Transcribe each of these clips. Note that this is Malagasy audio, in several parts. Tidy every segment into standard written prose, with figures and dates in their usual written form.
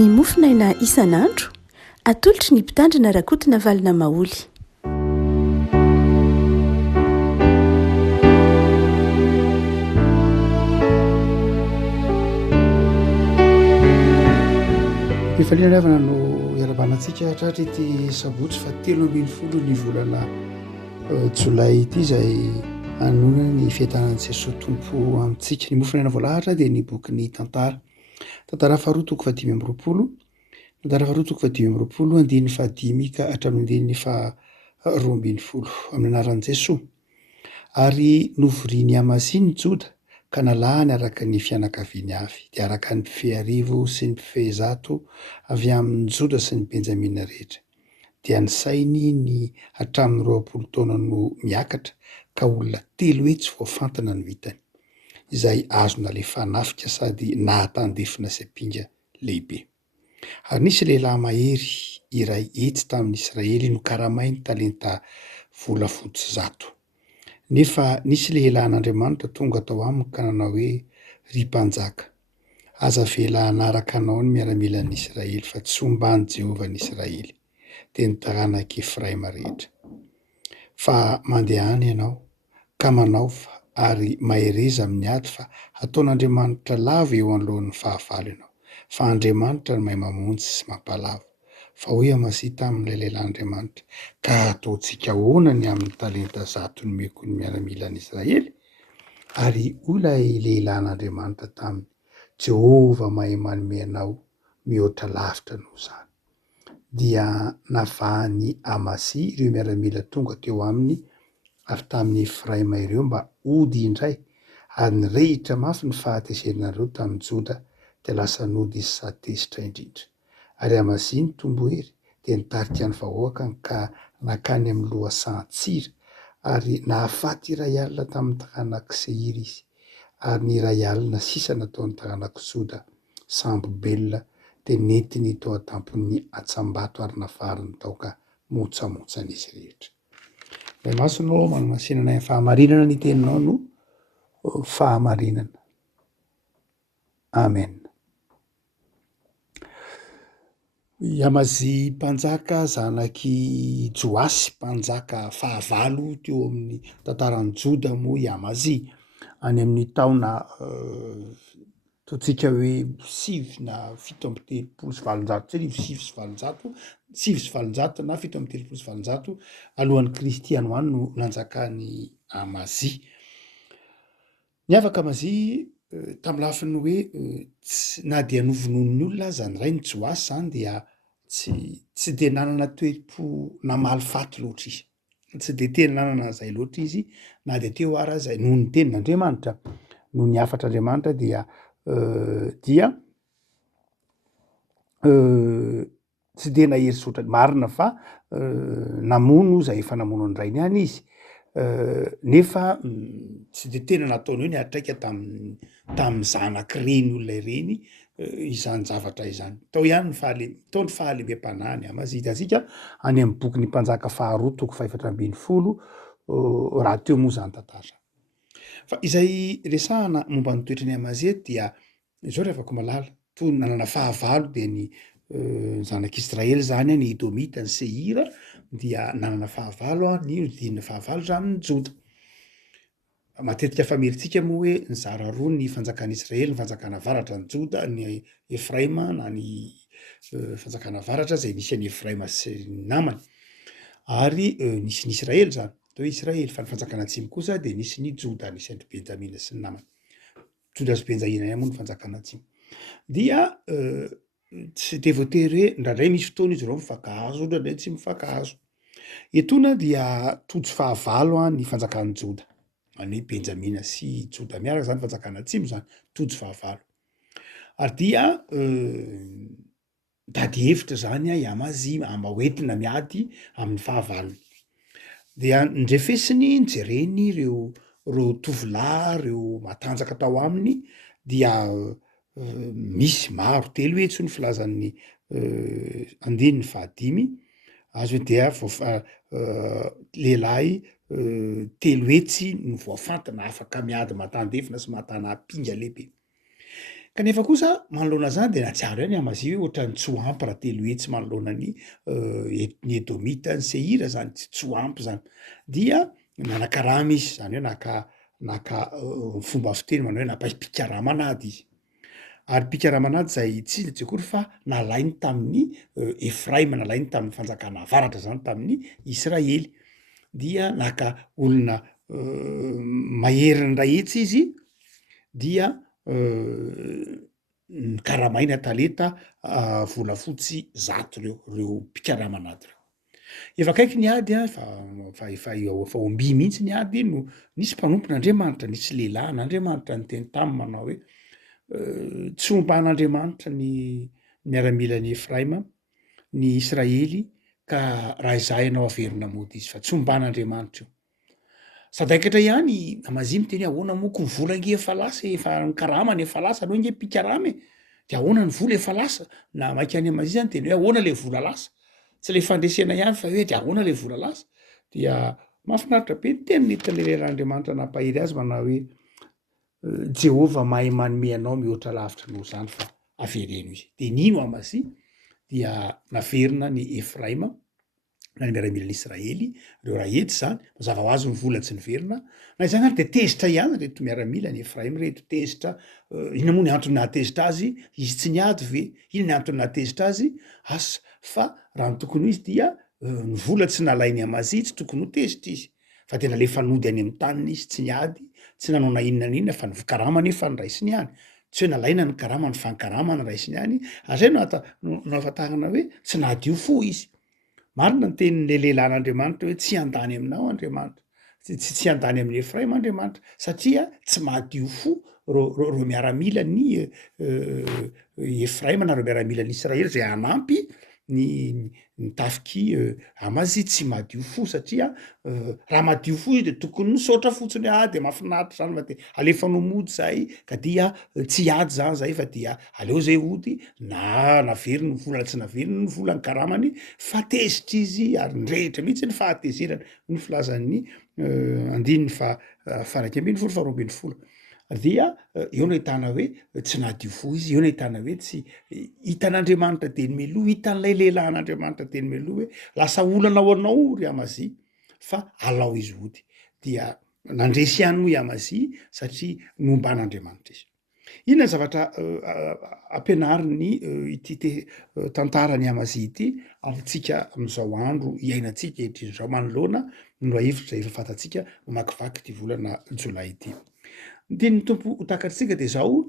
Ny mofinaina isan'andro atolotry ny mpitandrina rakotina valina maoly. Mifaliana avana no iarabanantsika hatratra ity sabotsy fa 13 ny volana jolay ity izay anona ny fiatanan'ny Jesosy tompo amintsika. Ny mofinaina voalahatra dia ny boky ny tantara faharoa toko 520, tantara faharoa toko 520, andiny fahadimy ka hatramin'ny andiny faha-12 amin'ny anaran'i Jesosy. Ary novoriany Amazia Joda ka nalahany araka ny fianakaviany avy, dia araka ny mpifehy 1000 sy ny mpifehy 100 avy amin'ny Joda sy ny Benjamina rehetra. Dia ny sainy ny hatramin'ny 20 taona no miakatra ka olona 3 hetsy voafantina no vitany, izay azo nalefa nafika sady nahatandefina sy ampinga lehibe. Ary nisy lehilahy mahery iray hetsy tamin'ny Israely no karamainy talenta volafotsy 100. Nefa nisy lehilahin'Andriamanitra tonga tao aminy ka nanao hoe: ry mpanjaka, aza vela hanaraka anao ny miaramilan'ny Israely fa tsy ombany Jehovah ny Israely dia ny taranaka Efraima rehetra. Fa mandehany ianao ka manaofa ary mahereza amin'ny ady fa ataon'Andriamanitra lava eo anoloan'ny fahavalo ianao, fa Andriamanitra no mahay mamonjy sy mampalavo. Fa hoy Amazia tamin'ilay lehilahin'Andriamanitra: ka ataontsika ahoana ny amin'ny talenta 100 nomeko ny miaramilan'ny Israely? Ary hoy ilay lehilahin'Andriamanitra taminy: Jehovah mahay manome anao mihoatra lavitra noho izany. Dia navahany Amazia ireo miaramila tonga teo aminy avy tamin'ny Efraima ireo mba hody indray, ary nirehitra mafy ny fahatezerinareo tamin'ny Joda dia lasa nody izy sady tezitra indrindra. Ary Amazia nitombo hery dia nitarika ny vahoaka ka nakany amin'ny lohasan-tsira, ary nahafaty iray alina tamin'ny taranak'i Seir izy, ary ny iray alina sisa nataon'ny taranak'i Joda sambo belona dia nentiny tao an-tampon'ny atsambato ary nafariny tao ka motsamotsana izy rehetra. Ilay masonao manomasinana ny fahamarinana ny teninao no fahamarinana. Amen. Amazia mpanjaka zanaky Joasy mpanjaka fahavalo teo amin'ny tantaran'ny Joda moa i Amazia, any amin'ny taona totsika hoe 7 na 7 sy valonjato, tsy arivo 7 sy valonjato, 7 sy valonjato na 7 sy valonjato alohan'ny Kristy any ho any no nanjakany Amazia. Niavaka Amazia tamin'ny lafiny hoe na dia novonoin'ny olona aza ny ray ny Joasy zany dia tsy de nanana toe-po namalifaty loatra izy, tsy de tena nanana an'izay loatra izy, na de teo ara zay noho ny tenin'Andriamanitra, noho ny afatr'Andriamanitra dia tsy de nahery sotra, marina fa namono zay efa namono ny rainy ihany izy, nefa tsy de tena nataony hoe niatraika tamin'ny zanak'ireny olona ireny izany zavatra izany. Tao ihany tao ny fahalebem-panahiny Amazia. Hitantsika any amin'ny boky ny mpanjaka faharoa toko 420 raha teo moa zany tantara. Fa izay resahana momba ny toetrin'ny Amazia dia izao revako malala, toy nanana fahavalo dia ny zanak'Israely zany ny Edomita, ny Seira dia nanana fahavalo, ny didin'ny fahavalo ramin'ny Joda. Matetika famerentsika moa hoe nizara roa ny fanjakan'i Israely, ny fanjakana avaratra ny Joda, ny Efraima na ny fanjakana avaratra zay nisy an'i Efraima sy ny namany, ary nisy ny Israely zany, atao hoe Israely, fa ny fanjakana atsimo kosa dia nisy ny Joda, nisy an'i Benjamina sy ny namany. Joda sy Benjamina ihany moa ny fanjakana atsimo. Dia tsy de voatery hoe ndraindray misy fotoana izy ireo mifankahazo, ndraindray tsy mifankahazo. Etona dia tojo fahavalo ny fanjakan'ny Joda, any hoe Benjamina sy Joda miaraka zany fanjakana atsimo zany, tojo fahavalo. Ary dia dady hevitra zany i Amazia amba hoentina miady amin'ny fahavalony. Dia ndrefesiny nijereny ireo tovolahy, ireo matanjaka tao aminy, dia misy maro 3 hetsy ny filazan'ny andininy fahadimy azo hoe dia lehilahy 3 hetsy ny voafantina afaka miady matandefina sy matana pinga lehibe. kanefa kosa manoloana zany de natsiaro ihany Amazia hoe ohatrany tsoampy raha telo hetsy manoloana ny ny Edomita, ny Seira zany tsoampy zany. Dia nanakarama izy, zany hoe naka fomba fiteny manao hoe nampikaramanady izy. Ary pikaramanady zay tsy iza tsy akory fa nalainy tamin'ny Efraima, nalainy tamin'ny fanjakana avaratra zany tamin'ny Israely. Dia naka olona mahery ndray hetsy izy dia karamaina talenta volafotsy zato reo pikaramanady reo. Efa akaiky ny ady fa omby mihitsy ny ady no nisy mpanompon'Andriamanitra, nisy lehilahin'Andriamanitra nyteny taminy manao hoe tsy omban'Andriamanitra ny miaramilan'ny Efraima, ny Israely ka raha izahay ianao averina mody izy fa tsy omban'Andriamanitra io. Sadaikatra ihany Amazia miteny ahoana moko ny vola nge efa lasa efa ny karamany efa lasa anao nge pikaramy de ahoana ny vola efa lasa na maika any Amazia zany teny hoe ahoana le vola lasa, tsy le fandresena ihany fa hoe de ahoana le vola lasa. Dia mahafinaritra be ny teny nentin'le lehilahin'Andriamanitra nampahiry azy manao hoe Jehova mahay manome anao mihoatra lavitra noho zany fa avereno izy. De nino Amazia dia naverina ny Efraima na ny miaramilan'ny Israely, reo rahetsy zany, mazava ho azy ny vola tsy niverina, na izany ary de tezitra ihany reto miaramila ny Efraima reto tezitra, inona moa ny antony nahatezitra azy, izy tsy niady ve, ino ny antony nahatezitra azy, asa fa raha ny tokony ho izy dia ny vola tsy nalainy Amazia tsy tokony ho tezitra izy, fa tena le fanody any amin'ny taniny izy tsy niady, tsy nanao na inona n'inona fa ny karama nefa ny raisiny ihany, tsy hoe nalaina ny karama ny fankarama ny raisiny ihany, azay no afatahana hoe tsy nadio fo izy. Marina ny tenin'le lehilahin'Andriamanitra hoe tsy andany aminao Andriamanitra, tsy andany amin'ny Efraima Andriamanitra satria tsy madio fo ro miaramila ny Efraima na reo miaramila ny Israely zay hanampy ny tafiky Amazia tsy madio fo satria raha madio fo izy de tokony misaotra fotsiny de mahafinaritra zany fa de alefanao mody zay ka dia tsy ady zany zay fa dia aleo zay ody na naveriny ny vola tsy naveriny ny vola ny karamany fa tezitra izy ary ndrehitra mihitsy ny fahatezerana ny filazan'ny andininy faraika ambin'ny folo faharoa ambin'ny folo. Dia eo no ahitana hoe tsy nadio fo izy, eo no ahitana hoe tsy hitan'Andriamanitra teny meloa, hitan'ilay lehilahin'Andriamanitra teny meloa hoe lasa olana ho anao ry Amazia fa alao izy ody. Dia nandresy ihany moa i Amazia satria nomban'Andriamanitra izy. Inona ny zavatra ampianariny ity tantarany Amazia ity amintsika amin'izao andro iainantsika etriny zao manoloana no hevitra efa fantatsika mamakivaky ty volana Jolay ity. Ny tenin'ny tompo ho takatritsika de zao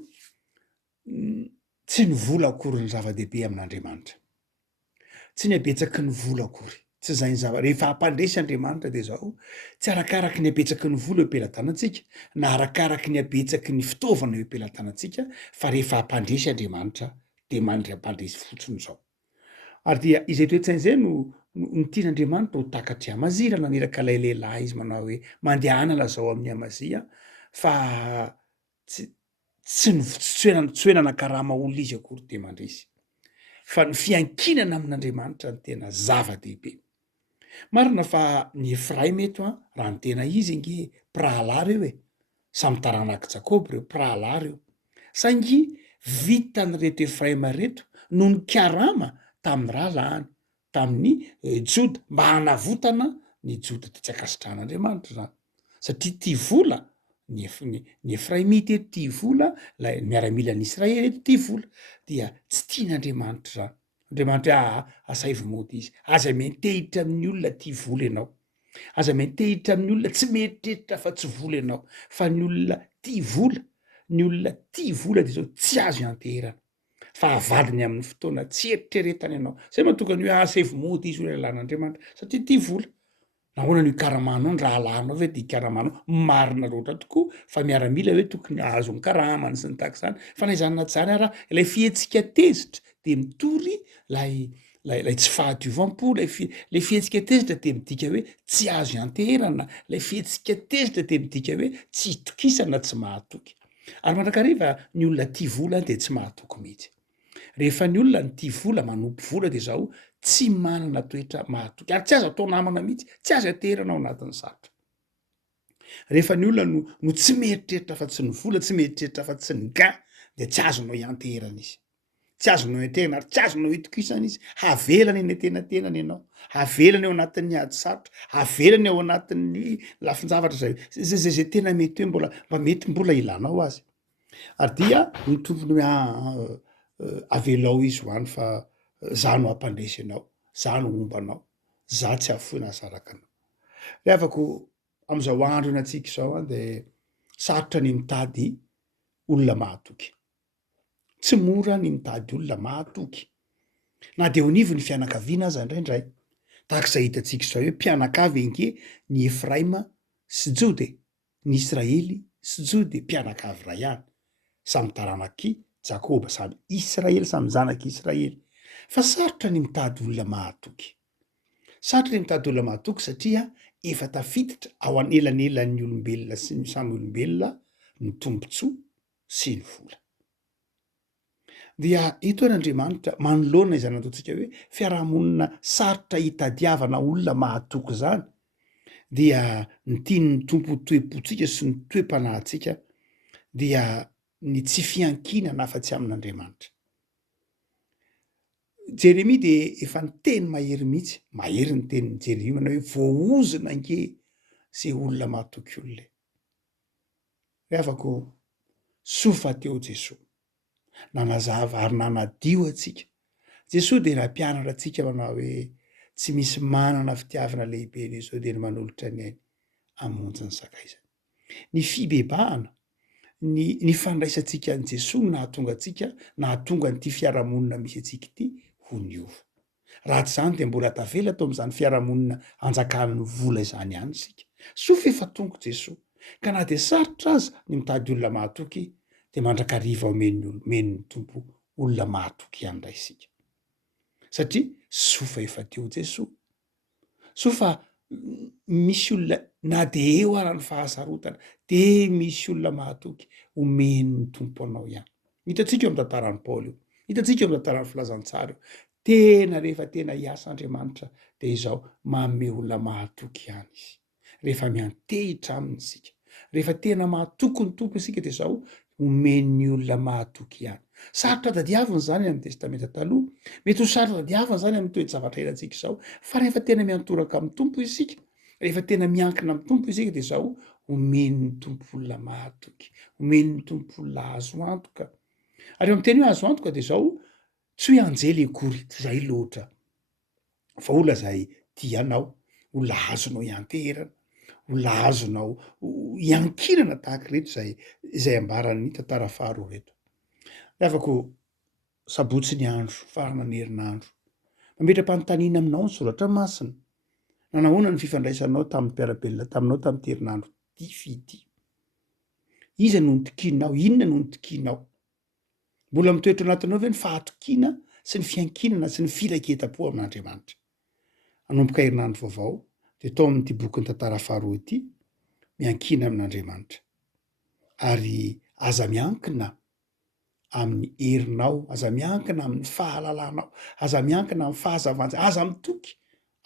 tsy ny vola akory ny zava-dehibe amin'Andriamanitra, tsy ny abetsaky ny vola akory, tsy zay ny rehefa hampandresy Andriamanitra de zao tsy arakaraky ny abetsaky ny vola eo am-pelantanantsika na arakaraky ny abetsaky ny fitaovana eo am-pelantanantsika fa rehefa hampandresy Andriamanitra de hampandresy fotsiny zao. Ary dia izay toetsainy zay no tian'Andriamanitra ho takatry Amazia raha naneraka lay lehilahy izy manao hoe mandehanana zao amin'ny Amazia fa tsy hoe nanakarama olona izy akory de mandresy fa ny fiankinana amin'Andriamanitra ny tena zava-dehibe. Marina fa ny Efraima eto raha ny tena izy nge prahala reo samy taranaka Jakoby reo prahala reo, saingy vitan'ireto Efraima reto no ny karama tamin'ny rahalahiny tamin'ny Joda mba hanavotana ny Joda ty tsy akasitran'Andriamanitra zany satria ty vola ny Efraimita eto ty vola lay miaramilan'ny Israely eto ty vola dia tsy tian'Andriamanitra zany. Andriamanitra asaivo mody izy, aza mentehitra amin'ny olona ty vola ianao, aza mentehitra amin'ny olona tsy meritreritra fa tsy vola ianao fa ny olona ty vola, ny olona ty vola de zao tsy azo anteherana fa avadiny amin'ny fotoana tsy eritreretany ianao. Zay mahatokany hoe asaivo mody izy hoe lalan'Andriamanitra satria ty vola. Nahoana no ikaramanao ny rahalahinao ve de ikaramanao marina loatra tokoa fa miaramila hoe tokony ahazo ny karamany sy ny tahaka izany fa na izany na tsy zany ara ilay fihetsika tezitra de mitory lay tsy fahadiovam-po, lay fihetsika tezitra de midika hoe tsy azo ianteherana, lay fihetsika tezitra de midika hoe tsy itokisana tsy mahatoky. Ary mandrakariva ny olona tia vola de tsy mahatoky mihitsy. Rehefa ny olona ny tia vola manompo vola de zao tsy manana toetra mahatoky ary tsy azo atao namana mihitsy, tsy azo aterana ao anatin'ny sarotra. Rehefa ny olona no tsy meritreritra fa tsy ny vola, tsy meritreritra fa tsy ny gain de tsy azonao ianterana izy, tsy azonao ianterana ary tsy azonao itokisana izy, havelany eny antenatenany ianao, havelany ao anatin'ny ady sarotra, havelany ao anatin'ny lafin-javatra zay tena mety hoe mba mety mbola ilanao azy. Ary dia ny tompony hoe avelao izy hoany fa za no ampandresy anao, za no ombanao, za tsy afoina azaraka anao. Le afako am'izao andro eny antsika izao a de sarotra ny mitady olona mahatoky. Tsy mora ny mitady olona mahatoky. Na de ho nivo ny fianakaviana aza indraindray. Tahak'izay hitantsika izao hoe mpianakavy ange ny Efraima sy Jode, ny Israely sy Jode mpianakavy ray ihany. Samy taranaki Jakoba, samy Israely, samy zanak'Israely. Fa sarotra ny mitady olona mahatoky. Sarotra ny mitady olona mahatoky satria efa tafiditra ao anelanelan'ny olombelona sy ny samy olombelona ny tombontsoa sy ny vola. Dia ito an'Andriamanitra manoloana izany ataontsika hoe fiarahamonina sarotra hitadiavana olona mahatoky zany dia ny tian'ny tompo toe-potsika sy ny toe-panahintsika dia ny tsy fiankinana afa-tsy amin'Andriamanitra. Jeremia de efa ny teny mahery mihitsy, mahery ny tenin'ny Jeremia manao hoe voaozina ange zay olona mahatoky olona. Re afako sofa teo Jesosy, nanazava ary nanadio atsika. Jesosy de nampianatra atsika manao hoe tsy misy manana fitiavana lehibe ny zao de ny manolotra ny ainy amonjy ny sakaizany. Ny fibebahana, ny fandraisantsika an' Jesosy nahatonga atsika, nahatonga an'ity fiarahamonina misy atsika ity ho niova. Raha tsy zany de mbola tavela tao am'izany fiarahamonina anjakan'ny vola izany ihany sika. Sofa efa tonga Jesosy. Ka na de sarotra aza ny mitady olona mahatoky de mandrakariva omen'ny tompo olona mahatoky ihany ray sika. Satria sofa efa teo Jesosy. Sofa misy olona na de eo ara ny fahasarotana, de misy olona mahatoky omen'ny tompo anao ihany. Hitantsika eo am'tantaran'ny Paoly io, hitantsika eo am'tantaran'ny filazantsara io, tena rehefa tena hiasa Andriamanitra de izao manome olona mahatoky ihany izy. Rehefa miantehitra aminy isika, rehefa tena mahatoky ny tompo isika de izao omen'ny olona mahatoky ihany. Sarotra tadiavina zany amin'ny testamenta taloha, mety ho sarotra tadiavina zany amin'ny toe-javatra ilantsika izao, fa rehefa tena miantoraka amin'ny tompo isika, rehefa tena miankina amin'ny tompo isika de izao omen'ny tompo olona mahatoky, omen'ny tompo olona azo antoka. Ary eo am'teny hoe azo antoka de izao tsy hoe anjely akory, tsy zay loatra, fa olona zay tianao, olona azonao ianterana, olona azonao iankinana tahaka reto izay ambaran'ny tantara faharoa reto. Le afako sabotsy ny andro, farana ny herinandro. Mametra-panontaniana aminao ny soratra masina. Nanahoana ny fifandraisanao tamin'ny mpiarabelona taminao tamin'ny herinandro ty fity? Iza no nitokinao? Inona no nitokinao? Mbola mitoetra anatinao ve ny fahatokiana sy ny fiankinana sy ny firaiketam-po amin'Andriamanitra? Hanomboka herinandro vaovao de tao amin'ity bokin'ny tantara faharoa ity, miankina amin'Andriamanitra. Ary aza miankina amin'ny herinao, aza miankina amin'ny fahalalanao, aza miankina amin'ny fahazavanja, aza mitoky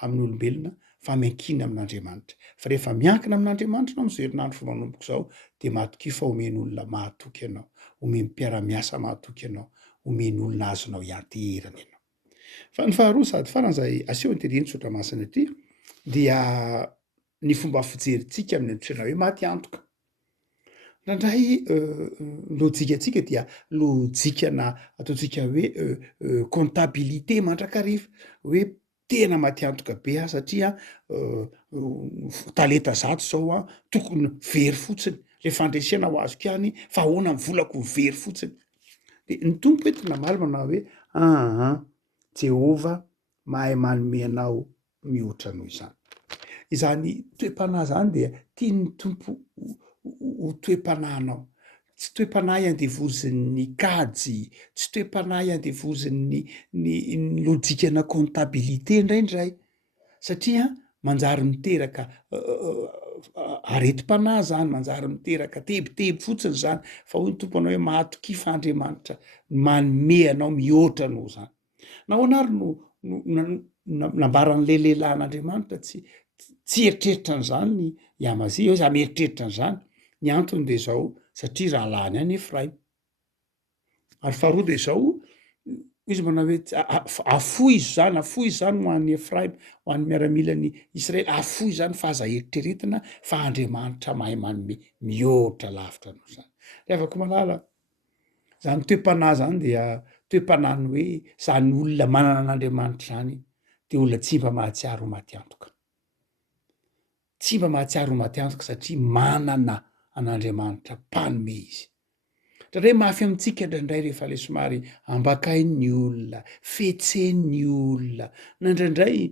amin'ny olombelona fa miankina amin'Andriamanitra. Fa rehefa miankina amin'Andriamanitra anao am'zao herinandro fa manomboka izao de mahatoky fa omeny olona mahatoky anao, omeny mpiara-miasa mahatoky anao, omeny olona azonao ianterana ianao. Fa ny faharoa sady faran'izay aseho antereny sotra masina ity dia ny fomba fijeritsika amin'ny antsoina hoe maty antoka. Nandray lôjikatsika dia lôjikana ataontsika hoe comptabilité mandrakariva, hoe tena maty antoka be aho satria talenta zato zao a tokony very fotsiny, le fandresena ho azoko ihany fa ahoana ny volako very fotsiny. De ny tompo eto namaly manao hoe Jehova mahay manome anao mihoatra noho izany. Izany toe-panahy zany dia tian'ny tompo ho toe-panahinao. Tsy toe-panahy andevozin'ny kajy, tsy toe-panahy andevozin'ny ny lôjikana comptabilité indraindray. Satria manjary miteraka areti-panahy zany, manjary miteraka tebotebo fotsiny zany, fa hoy ny tompo anao hoe mahatoky fa Andriamanitra manome anao mihoatra noho zany. Nahoana ary no nambaran'le lehilahin'Andriamanitra tsy eritreritra an'izany i Amazia hoe za mieritreritra an'izany. Ny antony de zao satria rahalany any Efraima. ary faharoa de zao izy manao hoe afoy izy zany afoy izy zany ho an'ny Efraim ho an'ny miaramilany Israely afoy zany fa aza eritreretina fa Andriamanitra mahay manome mihoatra lavitra anao zany. Le afaka malala zany toe-panahy zany dia toe-panahy ny hoe zany olona manana an'Andriamanitra zany de olona tsy mba mahatsiaro ho maty antoka. Tsy mba mahatsiaro ho maty antoka satria manana an'Andriamanitra mpanome izy. Ndray mafy amintsika ndraindray rehefa le somary ambakain'ny olona, fetsen'ny olona, na ndraindray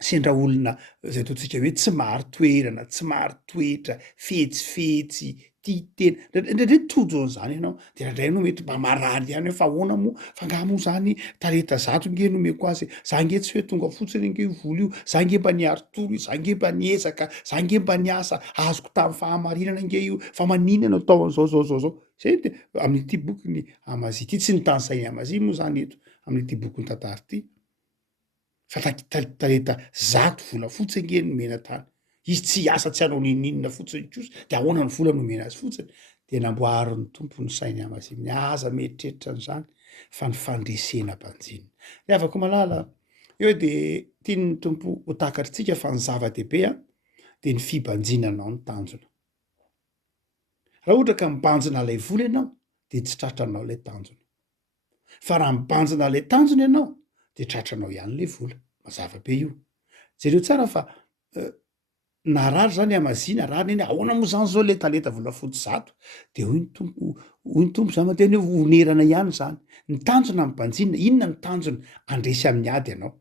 sendra olona zay ataontsika hoe tsy maro toerana, tsy maro toetra, fetsifetsy, tia tena, ndraindray tojo an'zany ianao de ndraindray anao mety mba marary ihany hoe fa ahoana moa fa ngaha moa zany talenta zato nge nomeko azy, za nge tsy hoe tonga fotsiny nge io vola io, za nge mba niary toro io, za nge mba niezaka, za nge mba niasa azoko tamin'ny fahamarinana nge io, fa maninona atao an'zao. Zay de amin'ity bokyny Amazia ity, tsy nitany sainy Amazia moa zany eto amin'ity bokyny tantara ity, fa talenta zato vola fotsiny nge nomena tany. Izy tsy hiasa tsy hanao ninina fotsiny kosa de ahoana ny vola nomena azy fotsiny. De namboarin'ny tompo ny sainy Amazia, ny aza mieritreritra an'zany fa ny fandresena mpanjinona. Le avako malala eo de tiany tompo ho takatritsika fa ny zava-dehibe de ny fibanjinanao ny tanjona. Raha ohatra ka mibanjina lay vola ianao de tsy tratranao lay tanjona, fa raha mibanjina lay tanjona ianao de tratranao ihany le vola. Mazava be io. Jereo tsara fa narary zany Amazia narary eny ahoana moa zany zao le talenta volafotsy zato de hoy ny tompo zany mateny hoe onerana ihany zany. Ny tanjona mibanjina, inona ny tanjona? Andresy amin'ny ady ianao.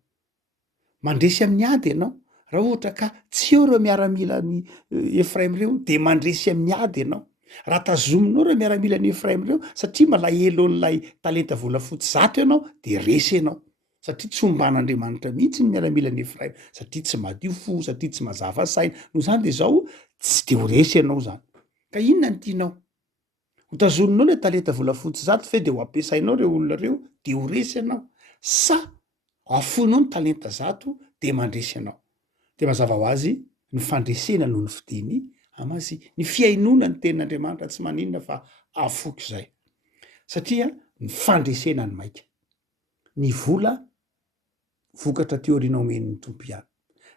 Mandresy amin'ny ady ianao. Raha ohatra ka tsy eo reo miaramilany Efraim reo de mandresy amin'ny ady ianao. Raha tazominao reo miaramilany Efraim reo satria malahelo an'lay talenta volafotsy zato ianao de resy ianao. Satria tsy omban'Andriamanitra mihitsy ny miaramilany Efraim, satria tsy madio fo, satria tsy mazava saina. Noho zany de zao tsy de ho resy ianao zany. Ka inona ny tianao? Ho tazoninao le talenta volafotsy zato fe de ho ampiasainao reo olona reo de ho resy ianao, sa afoinao ny talenta zato de mandresy ianao. De mazava ho azy ny fandresena noho ny fidiny Amazia. Ny fiainona ny tenin'Andriamanitra tsy maninona fa afoky zay. Satria ny fandresena ny maika. Ny vola vokatra teoriana omen'ny tompo ihany.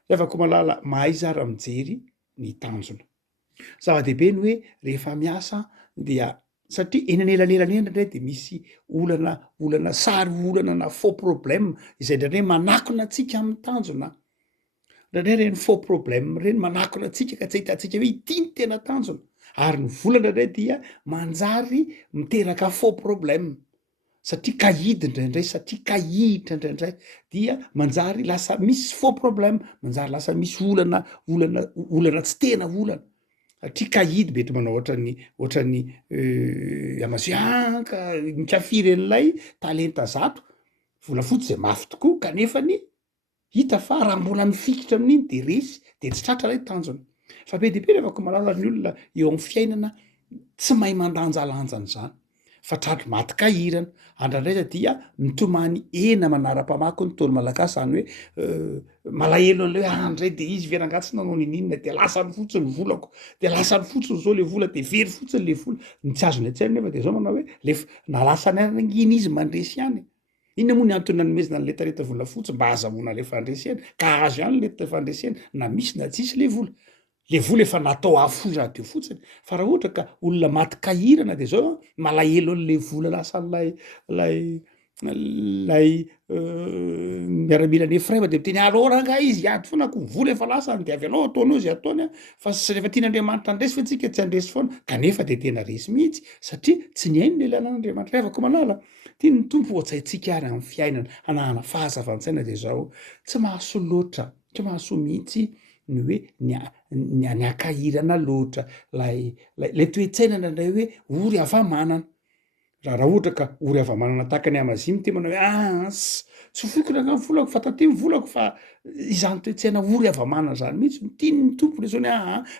Rehefa malala mahay zara mijery ny tanjona. Zava-dehibe ny hoe rehefa miasa dia satria eny anelanelanena indray de misy olana sary olana na faux problème izay ndraindray manakona antsika amin'ny tanjona. Ndraindray reny faux problème reny manakona antsika ka tsy ahitantsika hoe ity ny tena tanjona. Ary ny vola ndraindray dia manjary miteraka faux problème. Satria kahidy ndraindray, satria kahitra ndraindray dia manjary lasa misy faux problème, manjary lasa misy olana tsy tena olana. Satria kahidy mety manao ohatran'ny Amazia ka mikafiry an'lay talenta zato volafotsy zay mafy tokoa kanefany hita fa raha mbola mifikitra amin'iny de resy de tsy tratra lay tanjona. Fa be de be rehefa malala ny olona eo amin'ny fiainana tsy mahay mandanjalanjana zany fa tratry maty kahirana. Andrandray dia mitomany ena manara-pamako ny tolo malagasy zany hoe malahelo an'le hoe andray de izy verangatsy nanao ninina de lasa ny fotsiny volako, de lasa ny fotsiny zao le vola de very fotsiny le vola. Ny tsy azony an-tsaina nefa de zao manao hoe lefa nalasa nangina izy mandresy ihany. Inona moa ny antony nanomezana an'le talenta volafotsy mba azahoana le fandresena ka azo ihany le fandresena na misy na tsisy le vola. Le vola efa natao afoy raha teo fotsiny. Fa raha ohatra ka olona maty kahirana de zao malahelo an'le vola lasa lay miaramilany Efraim de miteny alora nga izy ady foana ko vola efa lasany de avy anao ataonao zay ataony fa rehefa tian'Andriamanitra andresy fa tsika tsy andresy foana kanefa de tena resy mihitsy satria tsy niaino le lalàn'Andriamanitra. Revako malala tia ny tompo hoatsaintsika ary amin'ny fiainana hanahana fahazavan-tsaina de zao tsy mahasoa loatra, tsy mahasoa mihitsy ny hoe ny akahirana loatra lay toe-tsaina ndraindray hoe ory avamanana. Raha ohatra ka ory avamanana tahaka ny Amazia mity manao hoe tsy foikona nga volako fa tatemy volako fa izany toe-tsaina ory avamanana zany mihitsy tiany ny tompo le zao ny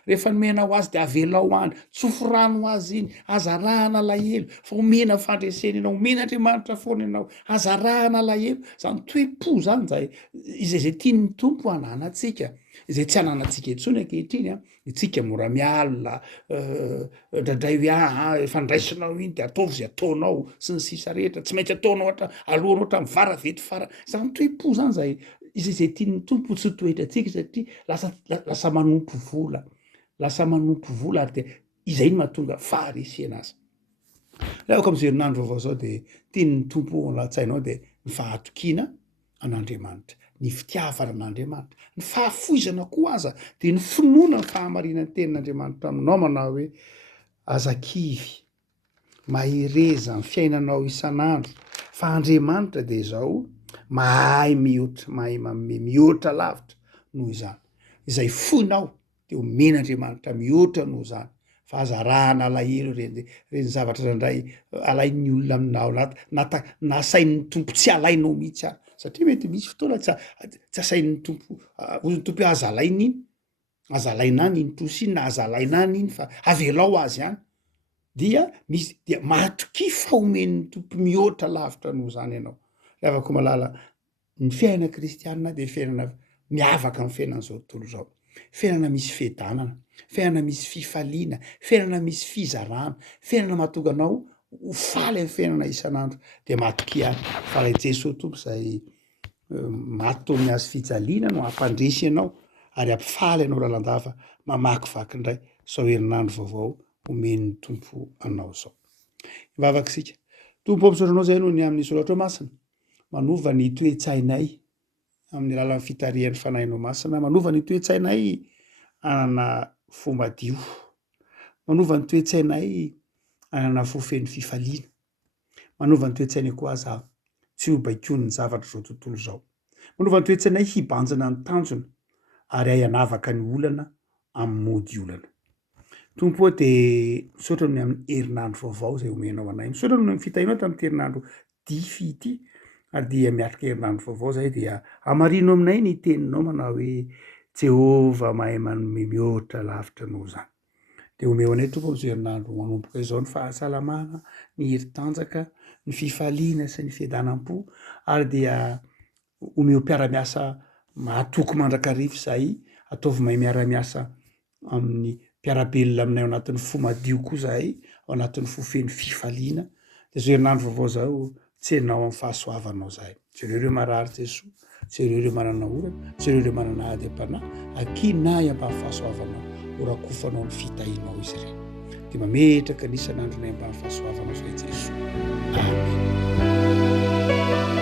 rehefa nomena ho azy de avelao any, tsofirano ho azy iny, azarahana lahelo fa omena fandresena ianao, omena Andriamanitra foana ianao, azarahana lahelo zany toe-po zany izay tiany tompo hanana antsika. izay tsy ananantsika etsony ankehitriny a itsika mora mialina ndradray hoe fandraisinao iny de ataovy zay ataonao sy ny sisa rehetra tsy maintsy ataonao alohanao hatramin'ny vara vety fara zany toe-po zany zay izay tian'ny tompo tsy toetra atsika satria lasa manompo vola ary de izay ny mahatonga faharesena azy rehefa am'izay herinandro vaovao zao de tian'ny tompo latsainao de ny fahatokiana an'Andriamanitra, ny fitiavana an'Andriamanitra, ny fahafoizana koa aza de ny finoana ny fahamarinan'ny tenin'Andriamanitra aminao manao hoe azakivy mahereza ny fiainanao isan'andro fa Andriamanitra de zao mahay manome mihoatra lavitra noho izany izay foinao de omen'Andriamanitra mihoatra noho zany fa azarahana alahelo reny zavatra zandray alain'ny olona aminao nasain'ny tompo tsy alainao mihitsy ary satria mety misy fotoana tsy asain'ny tompo hozy tompo hoe azalaina iny azalaina any iny tosiny na azalaina any iny fa avelao azy any dia misy dia mahatoky faomen'ny tompo mihoatra lavitra noho zany ianao afaka malala ny fiainana kristianina de fiainana miavaka amin'ny fiainan'izao tontolo zao fiainana misy fiadanana fiainana misy fifaliana fiainana misy fizarana fiainana mahatonga anao ho faly amin'ny fiainana isan'andro de mahatoky fa ilay Jesosy tompo zay maty azy fijaliana no hampandresy ianao ary hampifaly anao lalandava mamakivaky indray sao herinandro vaovao omen'ny tompo anao zao mivavaka isika tompo ampisaotranao zay no ny amin'ny soratra masina manova ny toe-tsainay amin'ny alalan'ny fitarihan'ny fanahinao masina manova ny toe-tsainay anana fomadio manova ny toe-tsainay anana fofeny fifaliana manova ny toe-tsainay koa aza tsy ho baikony ny zavatra zao tontolo zao manova ny toe-tsainay hibanjana ny tanjona ary hayanavaka ny olana amin'ny mody olana tompo de misaotra ny amin'ny herinandro vaovao zay omenao anay misaotra no amin'ny fitahinao tamin'ny herinandro dify ity ary dia miatrika herinandro vaovao zay dia amarino aminay ny teninao manao hoe Jehova mahay manome mihoatra lavitra noho zany de omeo anay tompo am'izay herinandro manomboka izao ny fahasalamana ny heri-tanjaka ny fifaliana sy ny fiadanam-po ary dia omeo mpiara-miasa mahatoky mandrakarivo zay ataovy mahay miara-miasa amin'ny mpiarabelona aminay ao anatin'ny fo madio koa zahay ao anatin'ny fofeny fifaliana de zao herinandro vaovao zao tsenao amin'ny fahasoavanao zahay jereo marary Jesosy jereo manana orana jereo manana ady-panahy akinay ambany fahasoavanao orakofanao ny fitahinao izy ireny de mametraka n'isan'andronay ambany fahasoavanao zay Jesosy amen